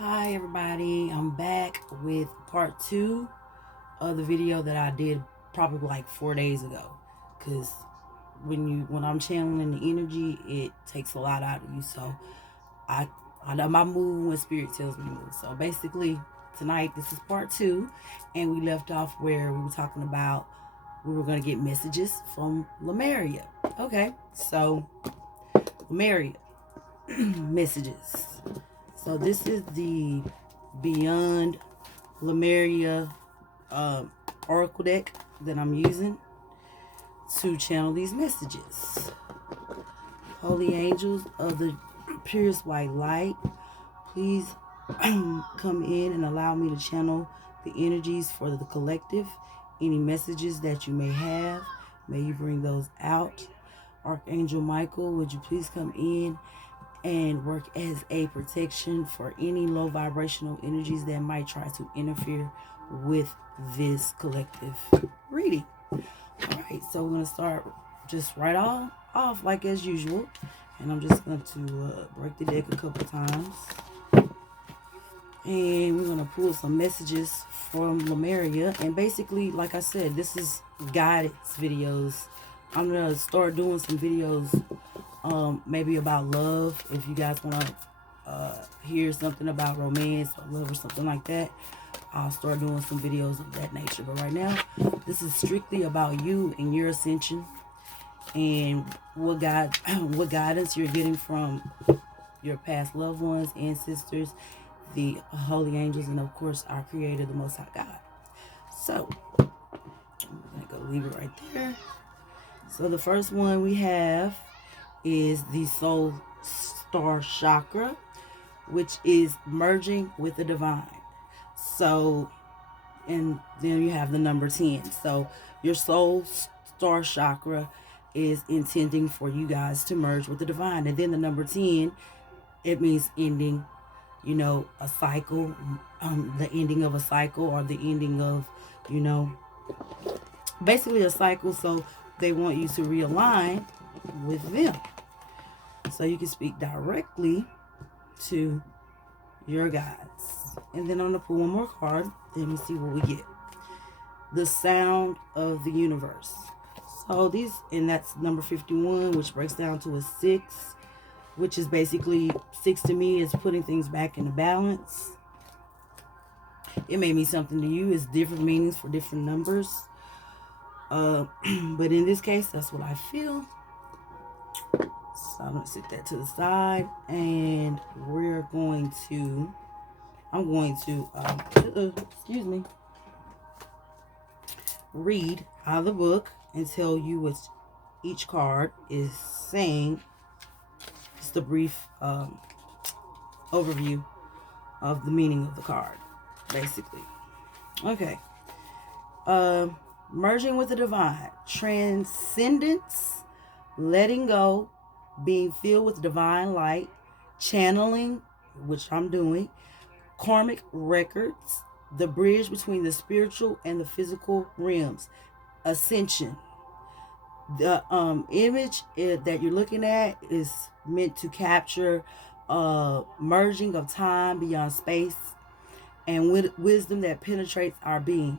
Hi everybody, I'm back with part 2 of the video that I did probably like 4 days ago. Cause when I'm channeling the energy, it takes a lot out of you. So I know my move when spirit tells me to move. So basically tonight this is part 2, and we left off where we were talking about we were gonna get messages from Lemuria. Okay, so Lemuria messages. So this is the Beyond Lemuria Oracle deck that I'm using to channel these messages. Holy angels of the purest white light, please come in and allow me to channel the energies for the collective. Any messages that you may have, may you bring those out. Archangel Michael, would you please come in and work as a protection for any low vibrational energies that might try to interfere with this collective reading. All right, so we're going to start just right off like as usual, and I'm just going to break the deck a couple times, and we're going to pull some messages from Lemuria. And basically, like I said, this is guidance videos. I'm going to start doing some videos maybe about love. If you guys want to hear something about romance or love or something like that, I'll start doing some videos of that nature. But right now, this is strictly about you and your ascension and what guidance you're getting from your past loved ones, ancestors, the holy angels, and of course our Creator, the Most High God. So I'm gonna go leave it right there. So the first one we have is the soul star chakra, which is merging with the divine. So, and then you have the number 10. So your soul star chakra is intending for you guys to merge with the divine. And then the number 10, it means ending, a cycle, the ending of a cycle, or the ending of, basically a cycle. So they want you to realign with them. So you can speak directly to your guides. And then I'm going to pull one more card. Then we see what we get. The sound of the universe. So and that's number 51, which breaks down to a 6, which is basically 6 to me is putting things back into balance. It may mean something to you. It's different meanings for different numbers. But in this case, that's what I feel. So I'm going to set that to the side, and I'm going to read out of the book and tell you what each card is saying. Just a brief overview of the meaning of the card, basically. Okay. Merging with the divine, transcendence, letting go, being filled with divine light, channeling, which I'm doing, karmic records, the bridge between the spiritual and the physical realms, ascension. The image that you're looking at is meant to capture merging of time beyond space and wisdom that penetrates our being.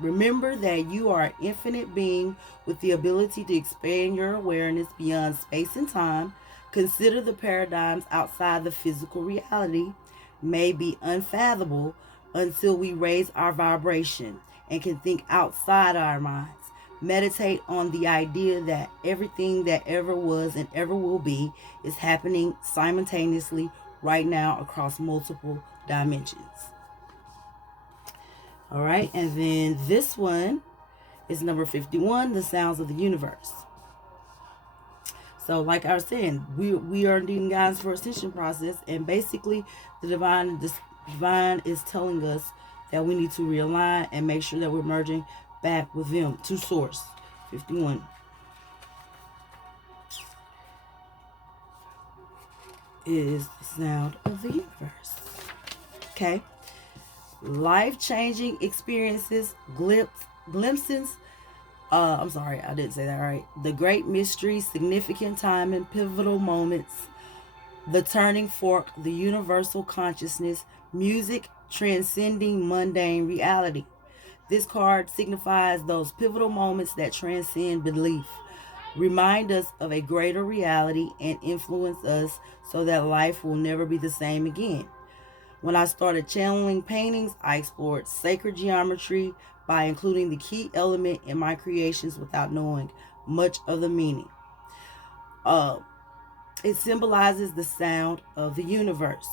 Remember that you are an infinite being with the ability to expand your awareness beyond space and time. Consider the paradigms outside the physical reality may be unfathomable until we raise our vibration and can think outside our minds. Meditate on the idea that everything that ever was and ever will be is happening simultaneously right now across multiple dimensions. All right, and then this one is number 51, the sounds of the universe. So like I was saying, we are needing guidance for ascension process, and basically the divine is telling us that we need to realign and make sure that we're merging back with them to source. 51 is the sound of the universe. Okay. Life-changing experiences, glimpses. I'm sorry, I didn't say that right. The great mystery, significant time, and pivotal moments the turning fork, the universal consciousness, music transcending mundane reality. This card signifies those pivotal moments that transcend belief, remind us of a greater reality, and influence us so that life will never be the same again. When I started channeling paintings, I explored sacred geometry by including the key element in my creations without knowing much of the meaning. It symbolizes the sound of the universe.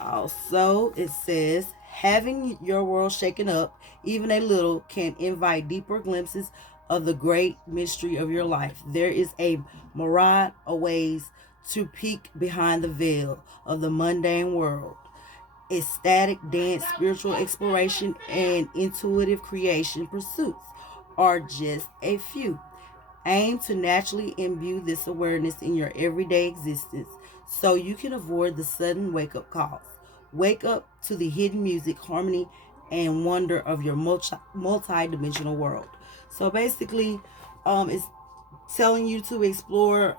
Also, it says, having your world shaken up, even a little, can invite deeper glimpses of the great mystery of your life. There is a myriad of ways to peek behind the veil of the mundane world. Ecstatic dance, spiritual exploration, and intuitive creation pursuits are just a few. Aim to naturally imbue this awareness in your everyday existence so you can avoid the sudden wake-up calls. Wake up to the hidden music, harmony, and wonder of your multi-dimensional world. So basically, it's telling you to explore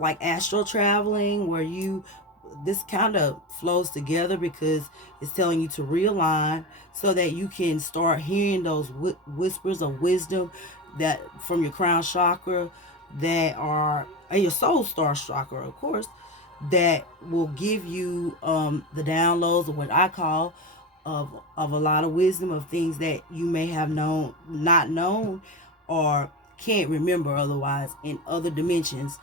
like astral traveling, where this kind of flows together because it's telling you to realign so that you can start hearing those whispers of wisdom that from your crown chakra, that are, and your soul star chakra, of course, that will give you the downloads, or what I call of a lot of wisdom of things that you may have not known, or can't remember otherwise in other dimensions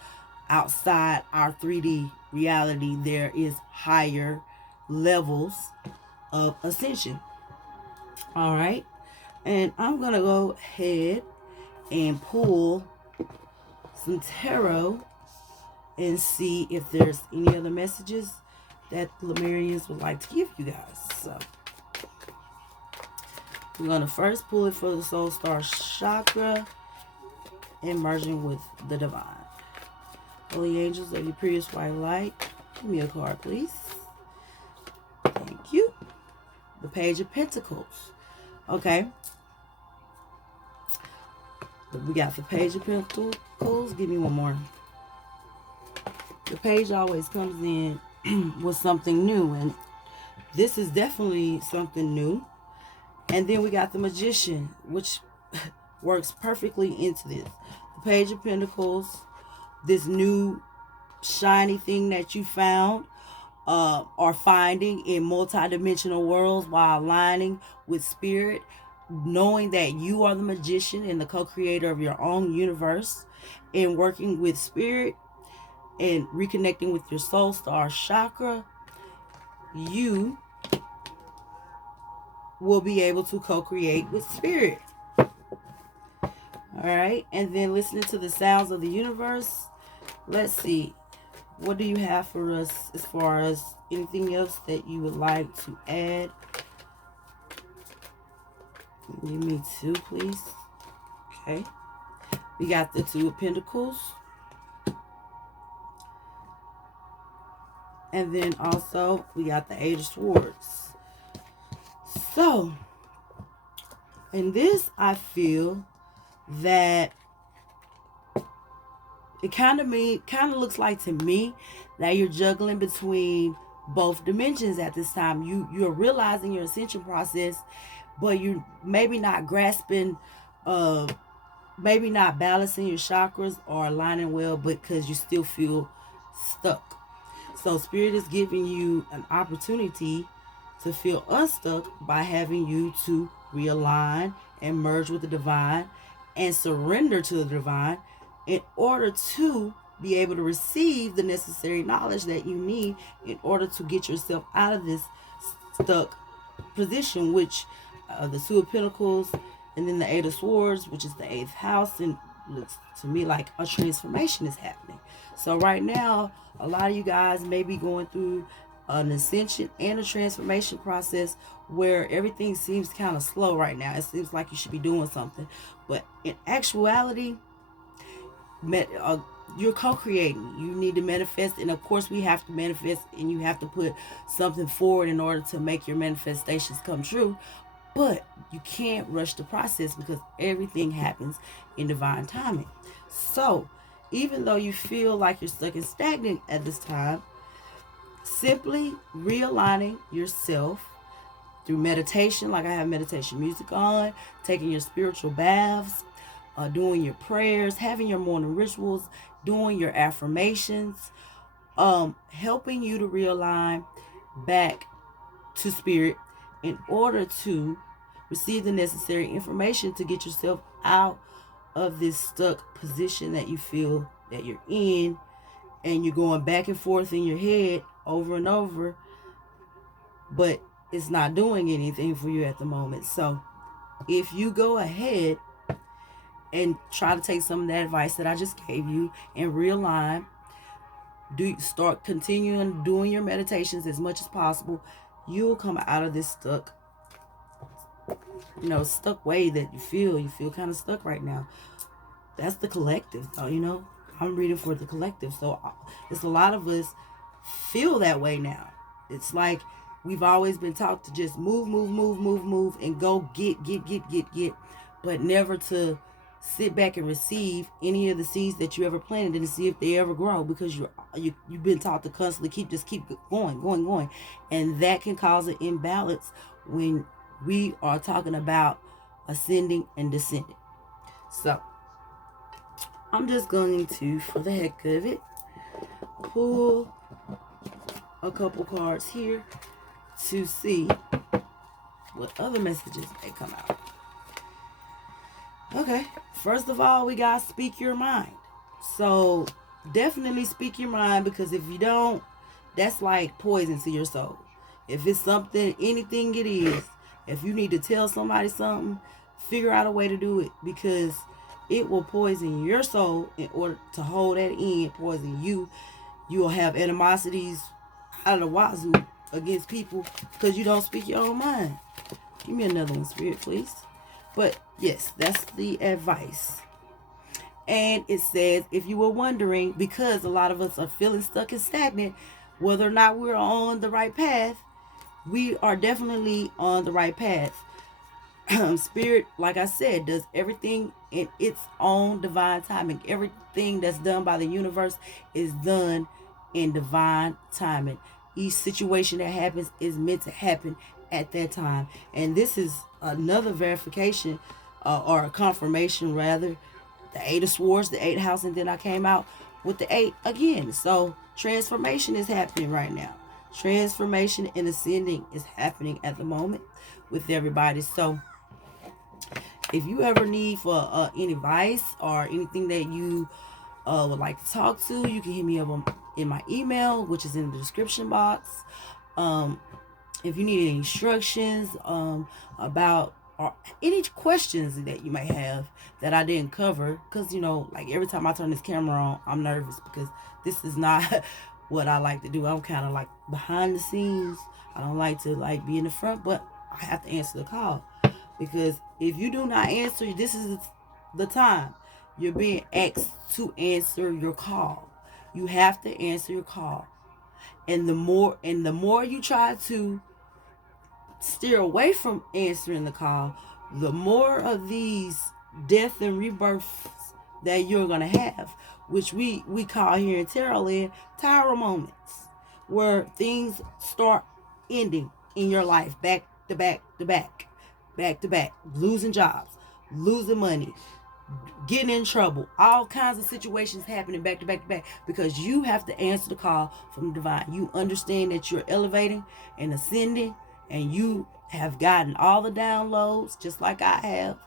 outside our 3D reality. There is higher levels of ascension. All right, and I'm gonna go ahead and pull some tarot and see if there's any other messages that the Lemurians would like to give you guys. So we're going to first pull it for the soul star chakra and merging with the divine. Holy angels of your purest white light, give me a card, please. Thank you. The Page of Pentacles. Okay. We got the Page of Pentacles. Give me one more. The page always comes in with something new, and this is definitely something new. And then we got the Magician, which works perfectly into this. The Page of Pentacles, this new shiny thing that you found or finding in multidimensional worlds while aligning with spirit, knowing that you are the magician and the co-creator of your own universe, and working with spirit and reconnecting with your soul star chakra, you will be able to co-create with spirit. All right, and then listening to the sounds of the universe. Let's see, what do you have for us as far as anything else that you would like to add? Give me two, please. Okay, we got the Two of Pentacles. And then also we got the Eight of Swords. So, in this, I feel that it kind of looks like to me that you're juggling between both dimensions at this time. You're realizing your ascension process, but you maybe not grasping, maybe not balancing your chakras or aligning well, because you still feel stuck. So Spirit is giving you an opportunity to feel unstuck by having you to realign and merge with the divine and surrender to the divine in order to be able to receive the necessary knowledge that you need in order to get yourself out of this stuck position, which the Two of Pentacles and then the Eight of Swords, which is the 8th house, and looks to me like a transformation is happening. So right now, a lot of you guys may be going through an ascension and a transformation process where everything seems kind of slow right now. It seems like you should be doing something, but in actuality, you're co-creating. You need to manifest, and of course we have to manifest, and you have to put something forward in order to make your manifestations come true. But you can't rush the process because everything happens in divine timing. So even though you feel like you're stuck and stagnant at this time, simply realigning yourself through meditation, like I have meditation music on, taking your spiritual baths, doing your prayers, having your morning rituals, doing your affirmations, helping you to realign back to spirit in order to receive the necessary information to get yourself out of this stuck position that you feel that you're in, and you're going back and forth in your head over and over, but it's not doing anything for you at the moment. So if you go ahead and try to take some of that advice that I just gave you and realign, start continuing doing your meditations as much as possible, you'll come out of this stuck way that you feel kind of stuck right now. That's the collective, though. I'm reading for the collective, so it's a lot of us feel that way now. It's like we've always been taught to just move, and go get, but never to sit back and receive any of the seeds that you ever planted and see if they ever grow, because you've been taught to constantly keep going, and that can cause an imbalance when we are talking about ascending and descending. So I'm just going to, for the heck of it, pull a couple cards here to see what other messages may come out. Okay, first of all, we got speak your mind. So definitely speak your mind, because if you don't, that's like poison to your soul. If it's something, anything it is, if you need to tell somebody something, figure out a way to do it, because it will poison your soul in order to hold that in, poison you. You'll have animosities out of the wazoo against people because you don't speak your own mind. Give me another one, Spirit, please. But yes, that's the advice. And it says, if you were wondering, because a lot of us are feeling stuck and stagnant, whether or not we're on the right path, we are definitely on the right path. Spirit, like I said, does everything in its own divine timing. Everything that's done by the universe is done in divine timing. Each situation that happens is meant to happen at that time. And this is another verification, or a confirmation rather. The 8 of Swords, the 8th house, and then I came out with the 8 again. So transformation is happening right now. Transformation and ascending is happening at the moment with everybody. So if you ever need for any advice or anything that you would like to talk to, you can hit me up in my email, which is in the description box. If you need any instructions about or any questions that you may have that I didn't cover, because like every time I turn this camera on, I'm nervous because this is not what I like to do. I'm kind of like behind the scenes. I don't like to be in the front, but I have to answer the call, because if you do not answer, this is the time you're being asked to answer your call. You have to answer your call, and the more you try to steer away from answering the call, the more of these death and rebirths that you're gonna have, which we call here in tarot land tower moments, where things start ending in your life back to back, losing jobs, losing money, getting in trouble, all kinds of situations happening back to back, because you have to answer the call from the divine. You understand that you're elevating and ascending, and you have gotten all the downloads, just like I have,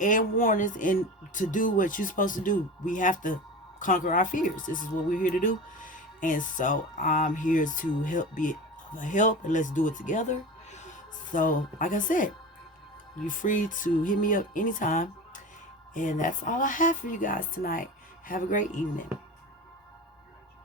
and warnings, and to do what you're supposed to do. We have to conquer our fears. This is what we're here to do. And so I'm here to be of help, and let's do it together. So like I said, you're free to hit me up anytime. And that's all I have for you guys tonight. Have a great evening.